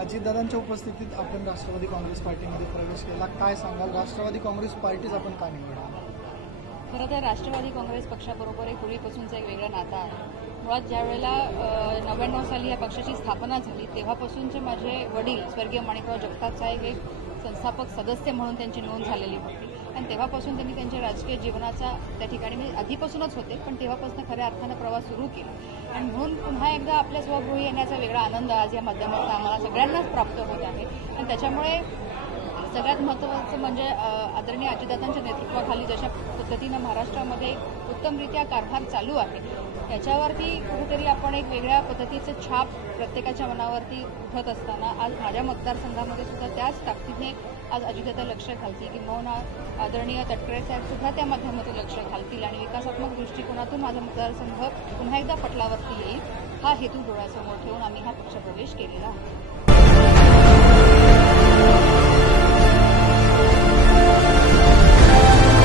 अजितदादांच्या उपस्थितीत आपण राष्ट्रवादी काँग्रेस पार्टीमध्ये प्रवेश केला, काय सांगाल? राष्ट्रवादी काँग्रेस पार्टीच आपण का निवडा? खरं तर राष्ट्रवादी काँग्रेस पक्षाबरोबर एक पूर्वीपासूनचं एक वेगळं नातं आहे. मुळात ज्या वेळेला 99 साली या पक्षाची स्थापना झाली तेव्हापासूनचे माझे वडील स्वर्गीय माणिकराव जगताप साहेब एक संस्थापक सदस्य म्हणून त्यांची नोंद झालेली होती आणि तेव्हापासून त्यांनी त्यांच्या राजकीय जीवनाचा त्या ठिकाणी म्हणजे आधीपासूनच होते, पण तेव्हापासून खऱ्या अर्थानं प्रवास सुरू केला आणि म्हणून पुन्हा एकदा आपल्या स्वगृही येण्याचा वेगळा आनंद आज या माध्यमातून आम्हाला सगळ्यांनाच प्राप्त होत आहे. आणि त्याच्यामुळे सगळ्यात महत्त्वाचं म्हणजे आदरणीय अजितदादांच्या नेतृत्वाखाली जशा पद्धतीनं महाराष्ट्रामध्ये उत्तमरित्या कारभार चालू आहे त्याच्यावरती कुठेतरी आपण एक वेगळ्या पद्धतीचं छाप प्रत्येकाच्या मनावरती उठत असताना आज माझ्या मतदारसंघामध्ये सुद्धा त्याच ताकदीने आज अजितदादा लक्ष घालतील किंवा आदरणीय तटकरे साहेबसुद्धा त्या माध्यमातून लक्ष घालतील आणि विकासात्मक दृष्टिकोनातून माझा मतदारसंघ पुन्हा एकदा पटलावरती येईल हा हेतू डोळ्यासमोर ठेवून आम्ही हा पक्षप्रवेश केलेला आहे.